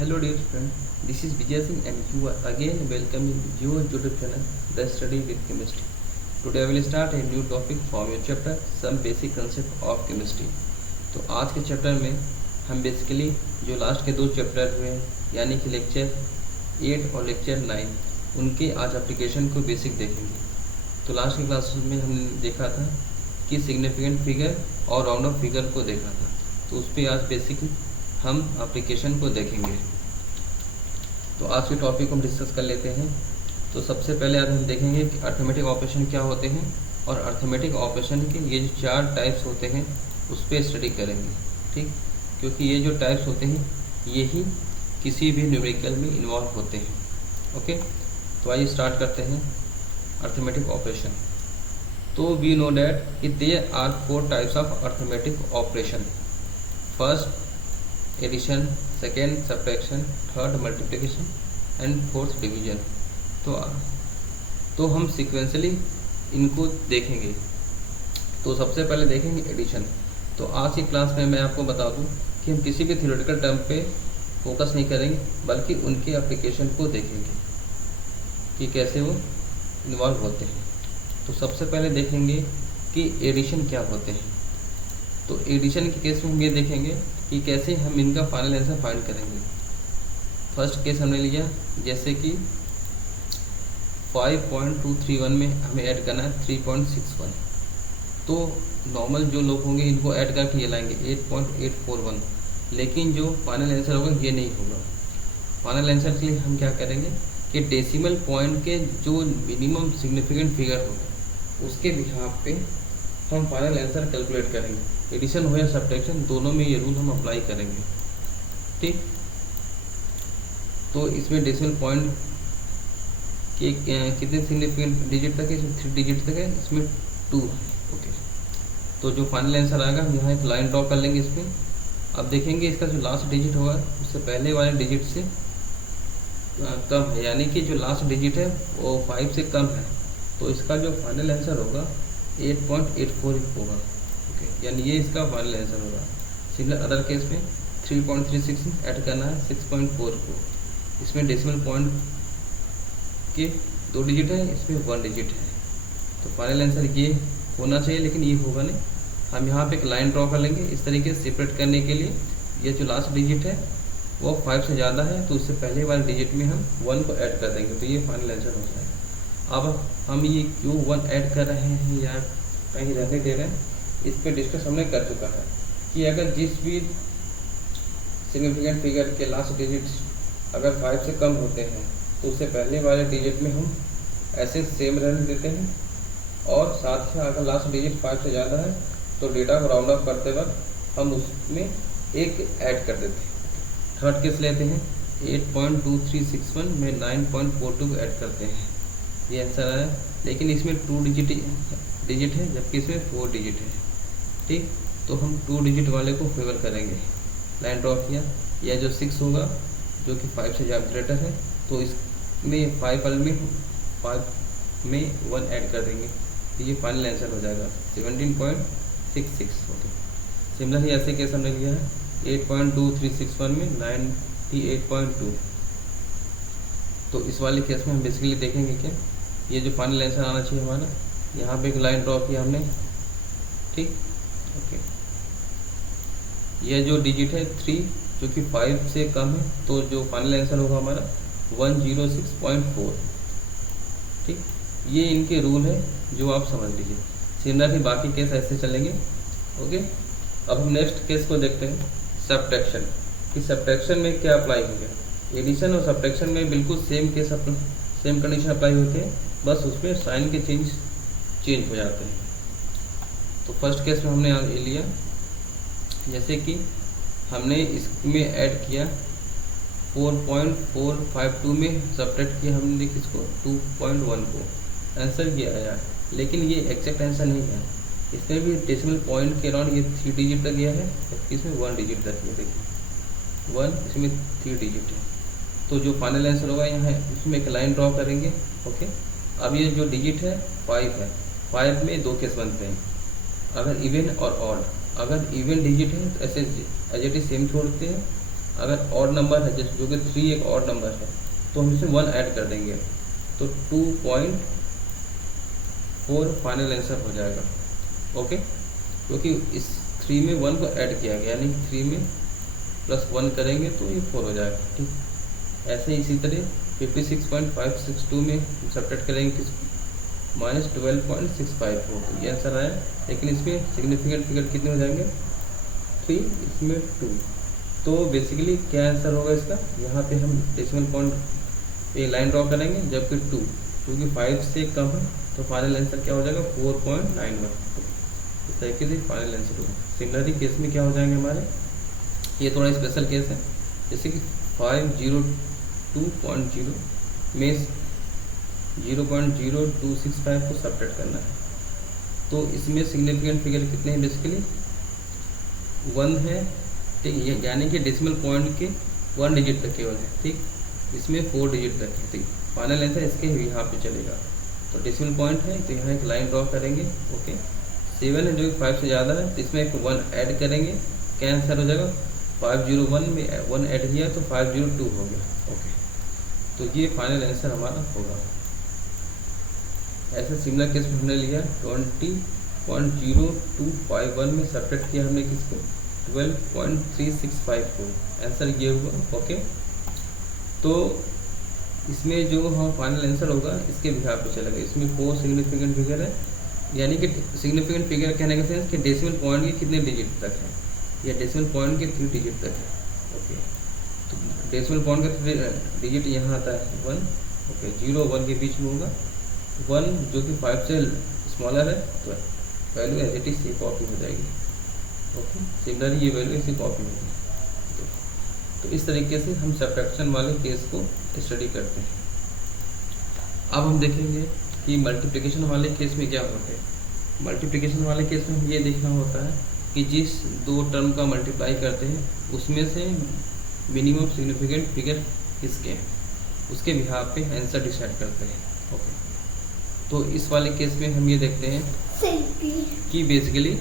Hello dear friend, this is Vijay Singh and you are again welcoming your YouTube channel The Study with Chemistry. Today I will start a new topic from your chapter Some Basic Concept of Chemistry. तो आज के chapter में हम basically जो last के दो chapter हुए हैं यानी कि लेक्चर 8 और लेक्चर 9 उनके आज एप्लीकेशन को बेसिक देखेंगे। तो लास्ट की क्लासेस में हमने देखा था कि सिग्निफिकेंट फिगर और राउंड ऑफ फिगर को देखा था, तो उस पर आज बेसिकली हम एप्लीकेशन को देखेंगे। तो आज के टॉपिक को हम डिस्कस कर लेते हैं। तो सबसे पहले आज हम देखेंगे कि अर्थमेटिक ऑपरेशन क्या होते हैं और अर्थमेटिक ऑपरेशन के ये जो 4 टाइप्स होते हैं उस पर स्टडी करेंगे, ठीक। क्योंकि ये जो टाइप्स होते हैं यही किसी भी न्यूमेरिकल में इन्वॉल्व होते हैं। ओके, तो आइए स्टार्ट करते हैं अर्थमेटिक ऑपरेशन। तो we know that there are 4 types of arithmetic operation. First addition, second subtraction, third multiplication and fourth division. तो हम सिक्वेंसली इनको देखेंगे। तो सबसे पहले देखेंगे एडिशन। तो आज की क्लास में मैं आपको बता दूं कि हम किसी भी थ्योरेटिकल टर्म पे फोकस नहीं करेंगे बल्कि उनके एप्लीकेशन को देखेंगे कि कैसे वो इन्वॉल्व होते हैं। तो सबसे पहले देखेंगे कि एडिशन क्या होते हैं। तो एडिशन के केस में हम ये देखेंगे कि कैसे हम इनका फाइनल आंसर फाइंड करेंगे। फर्स्ट केस हमने लिया, जैसे कि 5.231 में हमें ऐड करना है 3.61। तो नॉर्मल जो लोग होंगे इनको ऐड करके ये लाएंगे 8.841, लेकिन जो फाइनल आंसर होगा ये नहीं होगा। फाइनल आंसर के लिए हम क्या करेंगे कि डेसिमल पॉइंट के जो मिनिमम सिग्निफिकेंट फिगर होगा उसके बिहाफ पे हम फाइनल आंसर कैलकुलेट करेंगे। एडिशन हो या सब्ट्रैक्शन दोनों में ये रूल हम अप्लाई करेंगे, ठीक। तो इसमें डेसिमल पॉइंट के कितने सिग्निफिकेंट डिजिट तक है, इसमें 3 डिजिट तक है, इसमें 2 है। ओके, तो जो फाइनल आंसर आएगा हम यहाँ एक लाइन ड्रॉ कर लेंगे इसमें। अब देखेंगे इसका जो लास्ट डिजिट होगा उससे पहले वाले डिजिट से कम है, यानी कि जो लास्ट डिजिट है वो 5 से कम है, तो इसका जो फाइनल आंसर होगा 8.84 होगा। ओके, यानी ये इसका फाइनल आंसर होगा। सिमिलर अदर केस में 3.36 ऐड करना है 6.4 को। इसमें डेसिमल पॉइंट के 2 डिजिट है, इसमें 1 डिजिट है, तो फाइनल आंसर ये होना चाहिए, लेकिन ये होगा नहीं। हम यहाँ पे एक लाइन ड्रॉ कर लेंगे इस तरीके से सेपरेट करने के लिए। ये जो लास्ट डिजिट है वो 5 से ज़्यादा है, तो उससे पहले वाले डिजिट में हम 1 को ऐड कर देंगे, तो ये फाइनल आंसर हो जाएगा। अब हम ये क्यों 1 ऐड कर रहे हैं या कहीं रहने दे रहे हैं, इस पर डिस्कस हमने कर चुका है कि अगर जिस भी सिग्निफिकेंट फिगर के लास्ट डिजिट अगर 5 से कम होते हैं तो उससे पहले वाले डिजिट में हम ऐसे सेम रहने देते हैं, और साथ ही अगर लास्ट डिजिट 5 से ज़्यादा है तो डेटा को राउंड ऑफ करते वक्त हम उसमें एक ऐड कर देते हैं। थर्ड केस लेते हैं 8.2361 में 9.42 ऐड करते हैं, ये आंसर आया, लेकिन इसमें 2 डिजिट है जबकि इसमें 4 डिजिट है, ठीक। तो हम 2 डिजिट वाले को फेवर करेंगे, लाइन ड्रॉ किया। या जो 6 होगा जो कि 5 से ज़्यादा ग्रेटर है, तो इसमें 5 में 1 ऐड कर देंगे, तो ये फाइनल आंसर हो जाएगा 17.66। ओके, सिमिलर ही ऐसे केस हमने लिया है 8.2361 में 98.2। तो इस वाले केस में हम बेसिकली देखेंगे कि ये जो फाइनल आंसर आना चाहिए हमारा, यहाँ पे एक लाइन ड्रॉ किया हमने, ठीक। ओके, ये जो डिजिट है 3 जो कि 5 से कम है, तो जो फाइनल आंसर होगा हमारा 106.4, ठीक। ये इनके रूल है जो आप समझ लीजिए। सिमिलर ही बाकी केस ऐसे चलेंगे। ओके, अब हम नेक्स्ट केस को देखते हैं सब्ट्रैक्शन, कि सब्ट्रैक्शन में क्या अप्लाई हो गया। एडिशन और सब्ट्रैक्शन में बिल्कुल सेम कंडीशन अप्लाई होते हैं, बस उसमें साइन के चेंज हो जाते हैं। तो फर्स्ट केस में हमने ये लिया, जैसे कि हमने इसमें ऐड किया 4.452 में सब्ट्रैक्ट किया हमने किसको 2.1 को, आंसर ये आया, लेकिन ये एग्जैक्ट आंसर नहीं है। इसमें भी डेसिमल पॉइंट के अराउंड ये 3 डिजिट तक गया है, जबकि इसमें 1 डिजिट तक है। देखिए 1, इसमें 3 डिजिट है, तो जो फाइनल आंसर होगा यहाँ इसमें एक लाइन ड्रॉ करेंगे। ओके, अब ये जो डिजिट है 5 है, 5 में 2 केस बनते हैं, अगर इवन और ऑड। अगर इवन डिजिट है तो ऐसे एज इट इज सेम छोड़ते हैं, अगर ऑड नंबर है जैसे जो कि 3 एक ऑड नंबर है तो हम इसमें 1 ऐड कर देंगे, तो 2.4 फाइनल आंसर हो जाएगा। ओके, क्योंकि इस 3 में 1 को ऐड किया गया, यानी 3 में +1 करेंगे तो ये 4 हो जाएगा। ठीक, ऐसे इसी तरह 56.562 में सब्ट्रैक्ट करेंगे किसको, -12.654, तो ये आंसर आया। लेकिन इसमें सिग्निफिकेंट फिगर कितने हो जाएंगे, 3, इसमें 2। तो बेसिकली क्या आंसर होगा इसका, यहाँ पे हम डेसिमल पॉइंट पे लाइन ड्रॉ करेंगे, जबकि 2 क्योंकि 5 से कम है तो फाइनल आंसर क्या हो जाएगा 4.91। इस तरीके से फाइनल आंसर होगा। सिमिलरली केस में क्या हो जाएंगे हमारे, ये थोड़ा स्पेशल केस है, जैसे कि 502.0 में 0.0265 को सब्ट्रैक्ट करना है, तो इसमें सिग्निफिकेंट फिगर कितने हैं, बेसिकली 1 है। ठीक, यानी कि डेसिमल पॉइंट के 1 डिजिट तक केवल है। ठीक, इसमें 4 डिजिट तक है। ठीक, फाइनल आंसर इसके यहाँ पे चलेगा। तो डेसिमल पॉइंट है तो यहाँ एक लाइन ड्रॉ करेंगे। ओके, 7 है जो कि 5 से ज़्यादा है, तो इसमें एक 1 ऐड करेंगे, क्या आंसर हो जाएगा, 501 में 1 ऐड किया तो 502 हो गया। ओके, तो ये फाइनल आंसर हमारा होगा। ऐसे सिमिलर केस में हमने लिया 20.0251 में सब्ट्रैक्ट किया हमने किसको, 12.3654, आंसर ये हुआ। ओके, तो इसमें जो हम फाइनल आंसर होगा इसके बिहार पे चलेगा। इसमें 4 सिग्निफिकेंट फिगर है, यानी कि सिग्निफिकेंट फिगर कहने का सेंस कि डेसिमल पॉइंट के कितने डिजिट तक है, या डेसिमल पॉइंट के 3 डिजिट तक है। ओके, तो डेसिमल पॉइंट का 3 डिजिट यहाँ आता है 1। ओके, 0 1 के बीच में होगा, 1 जो कि 5 से स्मॉलर है तो वैल्यू एज इट इज से कॉपी हो जाएगी। ओके, सिमिलरली ये वैल्यू इसी कॉपी होगी। तो इस तरीके से हम सब्ट्रैक्शन वाले केस को स्टडी करते हैं। अब हम देखेंगे कि मल्टीप्लिकेशन वाले केस में क्या होता है। मल्टीप्लिकेशन वाले केस में ये देखना होता है कि जिस 2 टर्म का मल्टीप्लाई करते हैं उसमें से मिनिमम सिग्निफिकेंट फिगर किसके हैं, उसके बिहाफ पे आंसर डिसाइड करते हैं। ओके, तो इस वाले केस में हम ये देखते हैं कि बेसिकली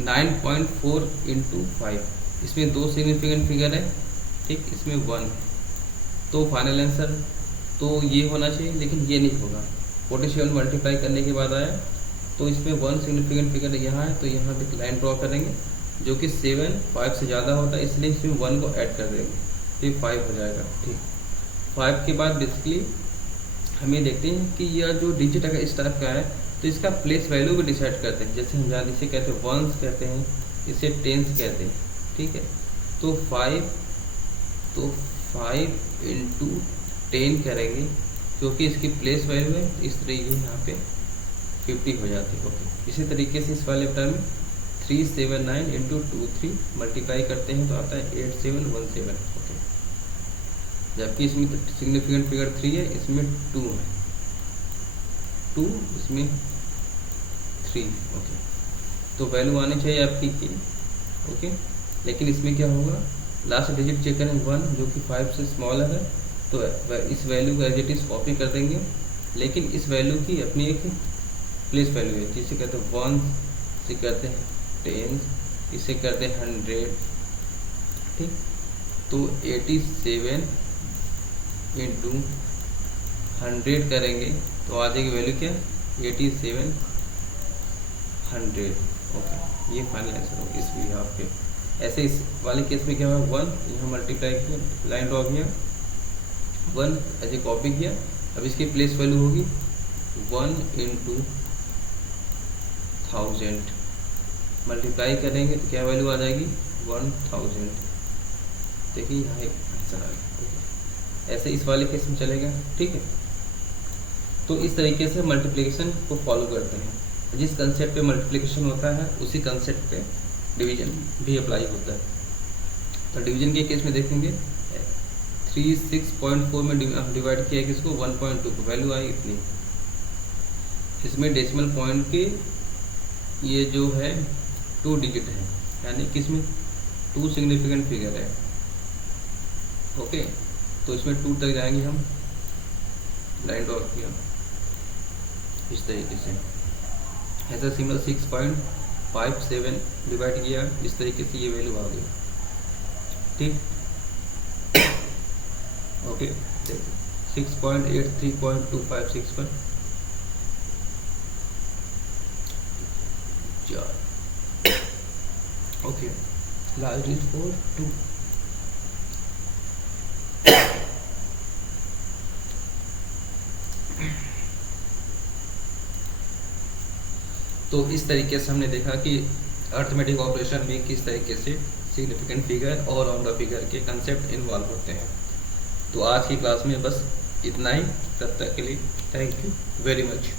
9.4 × 5, इसमें 2 सिग्निफिकेंट फिगर है। ठीक, इसमें 1, तो फाइनल आंसर तो ये होना चाहिए, लेकिन ये नहीं होगा। 47 मल्टीप्लाई करने के बाद आया तो इसमें 1 सिग्निफिकेंट फिगर यहाँ है, तो यहाँ पे लाइन ड्रॉ करेंगे जो कि 7 5 से ज़्यादा होता है, इसलिए इसमें 1 को ऐड कर देंगे तो ये 5 हो जाएगा। ठीक, 5 के बाद बेसिकली हम ये देखते हैं कि यह जो डिजिट अगर इस टाइप का है तो इसका प्लेस वैल्यू भी डिसाइड करते हैं। जैसे हम जान इसे कहते हैं वंस कहते हैं, इसे टेंस कहते हैं। ठीक है, तो 5 × 10 करेंगे क्योंकि इसकी प्लेस वैल्यू है, इस तरीके यहाँ पे 50 हो जाती है। ओके, इसी तरीके से इस वाले टर्म में 379 × 23 मल्टीप्लाई करते हैं तो आता है 8717। ओके, जबकि इसमें सिग्निफिकेंट फिगर 3 है, इसमें 2 है, 2 इसमें 3। ओके, तो वैल्यू आनी चाहिए आपकी की। ओके, लेकिन इसमें क्या होगा, लास्ट डिजिट चेक करें 1 जो कि 5 से स्मॉलर है, तो इस वैल्यू को एज इट इज कॉपी कर देंगे, लेकिन इस वैल्यू की अपनी एक प्लेस वैल्यू है, जिसे कहते हैं 1, इसे कहते हैं 10, इसे करते हैं 100। ठीक, तो 87 × 100 करेंगे तो आ जाएगी वैल्यू क्या, 8700। ओके, ये फाइनल आंसर होगा इस यहाँ पे। ऐसे इस वाले केस में क्या हुआ, 1 यहाँ मल्टीप्लाई किया, लाइन ड्रॉ किया, 1 ऐसे कॉपी किया, अब इसकी प्लेस वैल्यू होगी 1 × 1000, मल्टीप्लाई करेंगे तो क्या वैल्यू आ जाएगी 1000। देखिए यहाँ एक आंसर आ गया। ऐसे इस वाले केस में चलेगा। ठीक है, तो इस तरीके से मल्टीप्लिकेशन को फॉलो करते हैं। जिस कंसेप्ट पे मल्टीप्लिकेशन होता है उसी कंसेप्ट पे डिवीजन भी अप्लाई होता है। तो डिवीजन के केस में देखेंगे 36.4 में डिवाइड किया किसको, 1.2 को, वैल्यू आई इतनी। इसमें डेसिमल पॉइंट के ये जो है 2 डिजिट है, यानी कि इसमें 2 सिग्निफिकेंट फिगर है। ओके, तो इसमें 2 तक जाएंगे हम, लाइन ड्रॉ किया इस तरीके से। ऐसा सिमिलर 5 7 डिवाइड किया, इस तरीके से ये वैल्यू आ गई। ठीक, ओके, देखो 6.83.256 ओके, लास्ट डिजिट 4 2। तो इस तरीके से हमने देखा कि अर्थमेटिक ऑपरेशन में किस तरीके से सिग्निफिकेंट फिगर और राउंड फिगर के कंसेप्ट इन्वॉल्व होते हैं। तो आज की क्लास में बस इतना ही, तब तक के लिए थैंक यू वेरी मच।